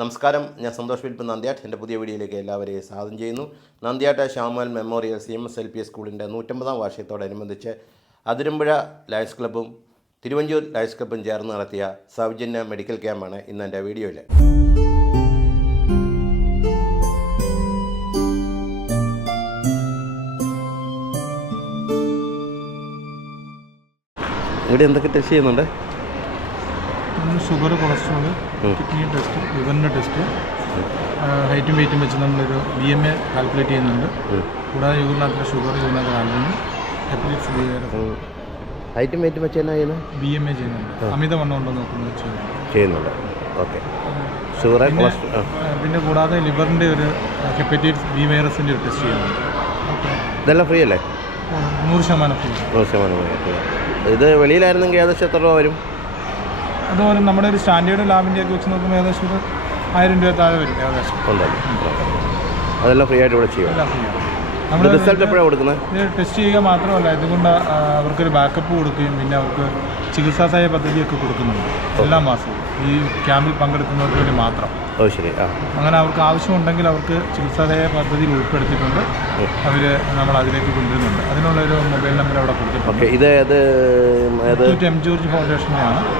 നമസ്കാരം. ഞാൻ സന്തോഷ് വിൽപ്പ് നന്ദിയാട്ട്. എന്റെ പുതിയ വീഡിയോയിലേക്ക് എല്ലാവരെയും സ്വാഗതം ചെയ്യുന്നു. Nandiyattu Shyamal memorial C M S L P സ്കൂളിന്റെ നൂറ്റമ്പതാം വാർഷികത്തോടനുബന്ധിച്ച് അതിരമ്പുഴ ലയൻസ് ക്ലബ്ബും തിരുവഞ്ചൂർ ലയൻസ് ക്ലബ്ബും ചേർന്ന് നടത്തിയ സൗജന്യ മെഡിക്കൽ ക്യാമ്പാണ് ഇന്ന് എന്റെ വീഡിയോയിൽ. ഇവിടെ എന്തൊക്കെ ടെസ്റ്റ് ചെയ്യുന്നുണ്ട്? ഷുഗർ കൊളസ്ട്രോൾ ഉം. കിഡ്നി ടെസ്റ്റ് ലിവറിന്റെ ടെസ്റ്റ് ഹൈറ്റും വെയിറ്റും വെച്ച് നമ്മളൊരു ബി എം എ കാൽക്കുലേറ്റ് ചെയ്യുന്നുണ്ട്. കൂടാതെ യൂറിനകത്തിലെ ഷുഗർ യൂറിനകത്ത് ആൽബം ഹെപ്പറ്റൈറ്റിസ് ഹൈറ്റും വെയിറ്റും വെച്ച് എന്നാ ചെയ്യുന്നത് ബി എം എ ചെയ്യുന്നുണ്ട്. അമിതവണ്ണം ഉണ്ടോ നോക്കുന്നത് ചെയ്യുന്നുണ്ട്. ഓക്കെ. ഷുഗർ പിന്നെ കൂടാതെ ലിവറിന്റെ ഒരു ഹെപ്പറ്റൈറ്റിസ് ബി വൈറസിന്റെ ഒരു ടെസ്റ്റ് ചെയ്യുന്നുണ്ട്. ഇതെല്ലാം ഫ്രീ അല്ലേ നൂറ് ശതമാനം ഫ്രീ. നൂറ് ശതമാനം ഫ്രീ. ഇത് വെളിയിലായിരുന്നെങ്കിൽ ഏകദേശം എത്ര രൂപ വരും? അതുപോലെ നമ്മുടെ ഒരു സ്റ്റാൻഡേർഡ് ലാബിന്റെ ഒക്കെ വെച്ച് നോക്കുമ്പോൾ ഏകദേശം ഒരു ആയിരം രൂപ താഴെ വരും ഏകദേശം. അതെല്ലാം ഫ്രീ ആയിട്ട് ഇവിടെ ചെയ്യും എല്ലാം ഫ്രീ ആണ്. നമ്മൾ റിസൾട്ട് എപ്പോഴാണ് കൊടുക്കുന്നത്? ഇത് ടെസ്റ്റ് ചെയ്യുക മാത്രമല്ല ഇതുകൊണ്ട് ആ, അവർക്കൊരു ബാക്കപ്പ് കൊടുക്കുകയും പിന്നെ അവർക്ക് ചികിത്സാ സഹായ പദ്ധതിയൊക്കെ കൊടുക്കുന്നുണ്ട്. എല്ലാ മാസവും. ഈ ക്യാമ്പിൽ പങ്കെടുക്കുന്നവർക്ക് വേണ്ടി മാത്രം. ഓ ശരി. ആ. അങ്ങനെ അവർക്ക് ആവശ്യമുണ്ടെങ്കിൽ അവർക്ക് ചികിത്സാസഹായ പദ്ധതിയിൽ ഉൾപ്പെടുത്തിയിട്ടുണ്ട്. അവർ നമ്മൾ അതിലേക്ക് കൊണ്ടുവരുന്നുണ്ട്. അതിനുള്ള ഒരു മൊബൈൽ നമ്പർ അവിടെ കൊടുത്തിട്ടുണ്ട്. ഇത് ഏത് മുത്തൂറ്റ് എം ജോർജ്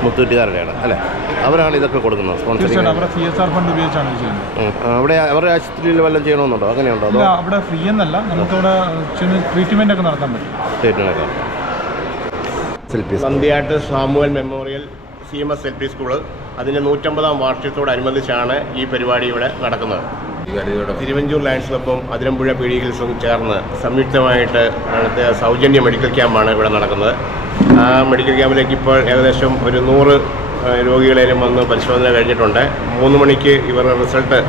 മുത്തൂറ്റുകാരുടെയാണ് അല്ലേ? അവരാണ് ഇതൊക്കെ കൊടുക്കുന്നത് തീർച്ചയായിട്ടും അവരുടെ സി എസ് ആർ ഫണ്ട് ഉപയോഗിച്ചാണ് ചെയ്യുന്നത്. അവിടെ അവരുടെ ആശുപത്രിയിൽ വല്ലതും ചെയ്യണമെന്നുണ്ടോ? അങ്ങനെയുണ്ടോ? അതോ അവിടെ ഫ്രീ എന്നല്ല. നമുക്ക് നമുക്കവിടെ ട്രീറ്റ്മെന്റ് ഒക്കെ നടത്താൻ പറ്റും. സ്റ്റേറ്റിനൊക്കെ selfie Nandiyattu Samuel memorial C M S L P school അതിന്റെ നൂറ്റമ്പതാം വാർഷികത്തോടനുബന്ധിച്ചാണ് ഈ പരിപാടി ഇവിടെ നടക്കുന്നത്. തിരുവഞ്ചൂർ ലയൺസ് ക്ലബ്ബും അതിരമ്പുഴ പി ഡി ഹിൽസും ചേർന്ന് സംയുക്തമായിട്ട് നടത്തിയ സൗജന്യ മെഡിക്കൽ ക്യാമ്പാണ് ഇവിടെ നടക്കുന്നത്. ആ മെഡിക്കൽ ക്യാമ്പിലേക്ക് ഇപ്പോൾ ഏകദേശം ഒരു നൂറ് രോഗികളേലും വന്ന് പരിശോധന കഴിഞ്ഞിട്ടുണ്ട്. മൂന്ന് മണിക്ക് ഇവരുടെ റിസൾട്ട്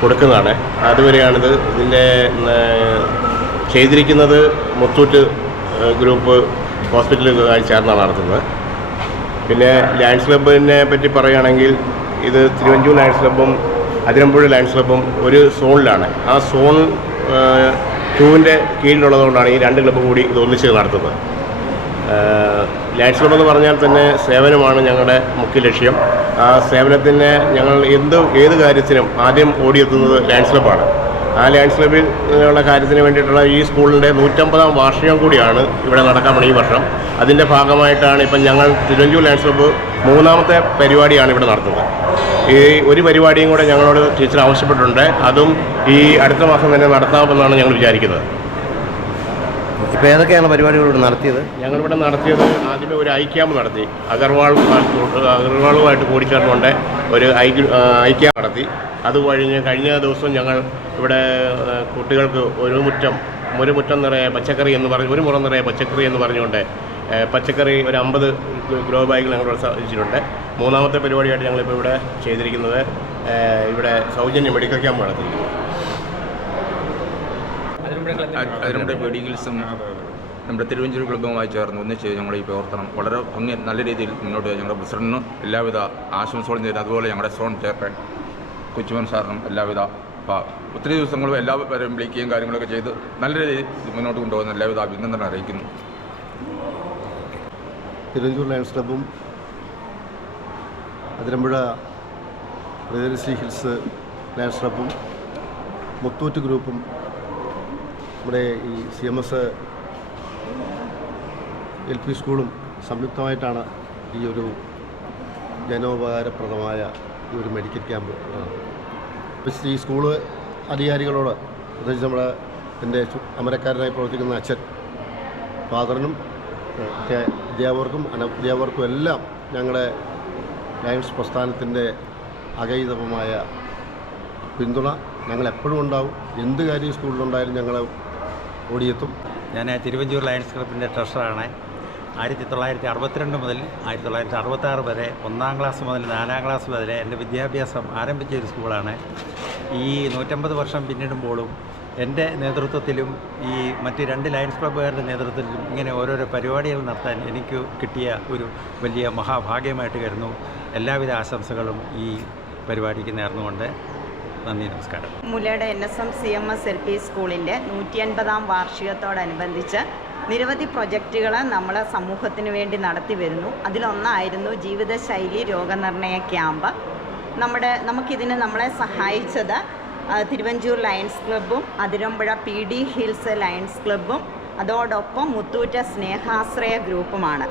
കൊടുക്കുന്നതാണ്. അതുവരെയാണിത് ഇതിന്റെ ചെയ്തിരിക്കുന്നത് മുത്തൂറ്റ് ഗ്രൂപ്പ് ഹോസ്പിറ്റലുമായി ചേർന്നാണ് നടത്തുന്നത്. പിന്നെ ലയൺസ് ക്ലബിനെ പറ്റി പറയുകയാണെങ്കിൽ ഇത് തിരുവഞ്ചൂർ ലയൺസ് ക്ലബും അതിരമ്പുഴ ലയൺസ് ക്ലബും ഒരു സോണിലാണ്. ആ സോൺ ടൂവിന്റെ കീഴിലുള്ളതുകൊണ്ടാണ് ഈ രണ്ട് ക്ലബ് കൂടി ഇത് ഒന്നിച്ച് നടത്തുന്നത്. ലയൺസ് ക്ലബ് എന്ന് പറഞ്ഞാൽ തന്നെ സേവനമാണ് ഞങ്ങളുടെ മുഖ്യ ലക്ഷ്യം. ആ സേവനത്തിന് ഞങ്ങൾ എന്ത് ഏത് കാര്യത്തിനും ആദ്യം ഓടിയെത്തുന്നത് ലയൺസ് ക്ലബ്ബാണ് ആ ലയൺസ് ക്ലബിൽ ഉള്ള കാര്യത്തിന് വേണ്ടിയിട്ടുള്ള ഈ സ്കൂളിന്റെ നൂറ്റമ്പതാം വാർഷികം കൂടിയാണ് ഇവിടെ നടക്കാൻ ഈ വർഷം. അതിന്റെ ഭാഗമായിട്ടാണ് ഇപ്പം ഞങ്ങൾ തിരുവഞ്ചൂർ ലയൺസ് ക്ലബ്ബ് മൂന്നാമത്തെ പരിപാടിയാണ് ഇവിടെ നടത്തുന്നത്. ഈ ഒരു പരിപാടിയും കൂടെ ഞങ്ങളോട് ടീച്ചർ ആവശ്യപ്പെട്ടിട്ടുണ്ട്. അതും ഈ അടുത്ത മാസം തന്നെ നടത്താമെന്നാണ് ഞങ്ങൾ വിചാരിക്കുന്നത്. ഇപ്പോൾ ഏതൊക്കെയാണ് പരിപാടികൾ ഇവിടെ നടത്തിയത്? ഞങ്ങളിവിടെ നടത്തിയത് ആദ്യമേ ഒരു ഐ ക്യാമ്പ് നടത്തി. അഗർവാൾ അഗർവാളുമായിട്ട് കൂടിച്ചേർന്നുകൊണ്ട് ഒരു ഐ ഐ ക്യാമ്പ് നടത്തി. അത് കഴിഞ്ഞ് കഴിഞ്ഞ ദിവസം ഞങ്ങൾ ഇവിടെ കുട്ടികൾക്ക് ഒരു മുറ്റം ഒരു മുറ്റം നിറയെ പച്ചക്കറി എന്ന് പറഞ്ഞ് ഒരു മുറം നിറയെ പച്ചക്കറി എന്ന് പറഞ്ഞുകൊണ്ട് പച്ചക്കറി ഒരു അമ്പത് ഗ്രോ ബാഗുകൾ ഞങ്ങൾ സാധിച്ചിട്ടുണ്ട് മൂന്നാമത്തെ പരിപാടിയായിട്ട് ഞങ്ങളിപ്പോൾ ഇവിടെ ചെയ്തിരിക്കുന്നത് ഇവിടെ സൗജന്യ മെഡിക്കൽ ക്യാമ്പ് നടത്തിയിരിക്കുന്നു. അതിനുടെ പേടികിൽസും നമ്മുടെ തിരുവഞ്ചൂർ ക്ലബ്ബുമായി ചേർന്ന് ഒന്നിച്ച് ഞങ്ങൾ ഈ പ്രവർത്തനം വളരെ ഭംഗി നല്ല രീതിയിൽ മുന്നോട്ട് പോയി. ഞങ്ങളുടെ പ്രസിഡന്റിന് എല്ലാവിധ ആശംസകളും നേരുന്നു. അതുപോലെ ഞങ്ങളുടെ സോൺ ചെയർമാൻ കൊച്ചുമൻ സാറിനും എല്ലാവിധ ഒത്തിരി ദിവസങ്ങളും എല്ലാവരും വിളിക്കുകയും കാര്യങ്ങളൊക്കെ ചെയ്ത് നല്ല രീതിയിൽ മുന്നോട്ട് കൊണ്ടുപോകുന്ന എല്ലാവിധ അഭിനന്ദനം അറിയിക്കുന്നു. തിരുവഞ്ചൂർ ലയൺസ് ക്ലബും അതിരമ്പുഴ പ്രിയദർശി ഹിൽസ് ലയൺസ് ക്ലബും മുത്തൂറ്റ് ഗ്രൂപ്പും നമ്മുടെ ഈ C M S L P സ്കൂളും സംയുക്തമായിട്ടാണ് ഈ ഒരു ജനോപകാരപ്രദമായ ഈ ഒരു മെഡിക്കൽ ക്യാമ്പ്. ഈ സ്കൂൾ അധികാരികളോട് പ്രത്യേകിച്ച് നമ്മുടെ എന്റെ അമരക്കാരനായി പ്രവർത്തിക്കുന്ന അച്ഛൻ ഫാദറിനും അധ്യാപകർക്കും അന അധ്യാപകർക്കും അനധ്യാപകർക്കും എല്ലാം ഞങ്ങളുടെ ലയൺസ് പ്രസ്ഥാനത്തിന്റെ അകൈതവമായ പിന്തുണ ഞങ്ങളെപ്പോഴും ഉണ്ടാവും എന്ത് കാര്യം സ്കൂളിലുണ്ടായാലും ഞങ്ങൾ ഓടിയെത്തും. ഞാൻ തിരുവഞ്ചൂർ ലയൺസ് ക്ലബിന്റെ ട്രഷറാണ്. ആയിരത്തി തൊള്ളായിരത്തി അറുപത്തിരണ്ട് മുതൽ ആയിരത്തി തൊള്ളായിരത്തി അറുപത്താറ് വരെ ഒന്നാം ക്ലാസ് മുതൽ നാലാം ക്ലാസ് വരെ എന്റെ വിദ്യാഭ്യാസം ആരംഭിച്ച ഒരു സ്കൂളാണ് ഈ നൂറ്റമ്പത് വർഷം പിന്നിടുമ്പോഴും എന്റെ നേതൃത്വത്തിലും ഈ മറ്റ് രണ്ട് ലയൺസ് ക്ലബ്ബുകാരുടെ നേതൃത്വത്തിലും ഇങ്ങനെ ഓരോരോ പരിപാടികൾ നടത്താൻ എനിക്ക് കിട്ടിയ ഒരു വലിയ മഹാഭാഗ്യമായിട്ട് കരുതുന്നു. എല്ലാവിധ ആശംസകളും ഈ പരിപാടിക്ക് നേർന്നുകൊണ്ട്. നന്ദി നമസ്കാരം. മുലയുടെ N S M C M S L P സ്കൂളിന്റെ നൂറ്റി അൻപതാം വാർഷികത്തോടനുബന്ധിച്ച് നിരവധി പ്രൊജക്റ്റുകൾ നമ്മൾ സമൂഹത്തിന് വേണ്ടി നടത്തി വരുന്നു. അതിലൊന്നായിരുന്നു ജീവിതശൈലി രോഗനിർണയ ക്യാമ്പ്. നമ്മുടെ നമുക്കിതിന് നമ്മളെ സഹായിച്ചത് Thiruvanchoor lions ക്ലബ്ബും Athirampuzha P D hills Lions ക്ലബ്ബും അതോടൊപ്പം മുത്തൂറ്റ സ്നേഹാശ്രയ ഗ്രൂപ്പുമാണ്.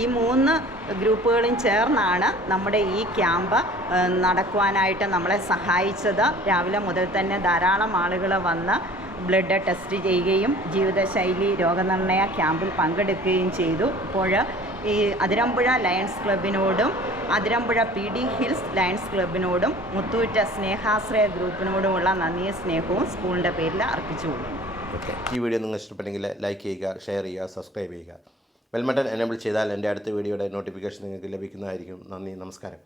ഈ മൂന്ന് ഗ്രൂപ്പുകളും ചേർന്നാണ് നമ്മുടെ ഈ ക്യാമ്പ് നടക്കുവാനായിട്ട് നമ്മളെ സഹായിച്ചത്. രാവിലെ മുതൽ തന്നെ ധാരാളം ആളുകൾ വന്ന് ബ്ലഡ് ടെസ്റ്റ് ചെയ്യുകയും ജീവിതശൈലി രോഗനിർണയ ക്യാമ്പിൽ പങ്കെടുക്കുകയും ചെയ്തു. ഇപ്പോൾ ഈ Athirampuzha lions ക്ലബിനോടും Athirampuzha P D hills Lions ക്ലബിനോടും Muthoot സ്നേഹാശ്രയ ഗ്രൂപ്പിനോടുമുള്ള നന്ദിയും സ്നേഹവും സ്കൂളിന്റെ പേരിൽ അർപ്പിച്ചുകൊള്ളുന്നു ഓക്കെ. ഈ വീഡിയോ നിങ്ങൾ ഇഷ്ടപ്പെട്ടെങ്കിൽ ലൈക്ക് ചെയ്യുക ഷെയർ ചെയ്യുക സബ്സ്ക്രൈബ് ചെയ്യുക. ബെൽബട്ടൺ എനേബിൾ ചെയ്താൽ എന്റെ അടുത്ത വീഡിയോയുടെ നോട്ടിഫിക്കേഷൻ നിങ്ങൾക്ക് ലഭിക്കുന്നതായിരിക്കും. നന്ദി നമസ്കാരം.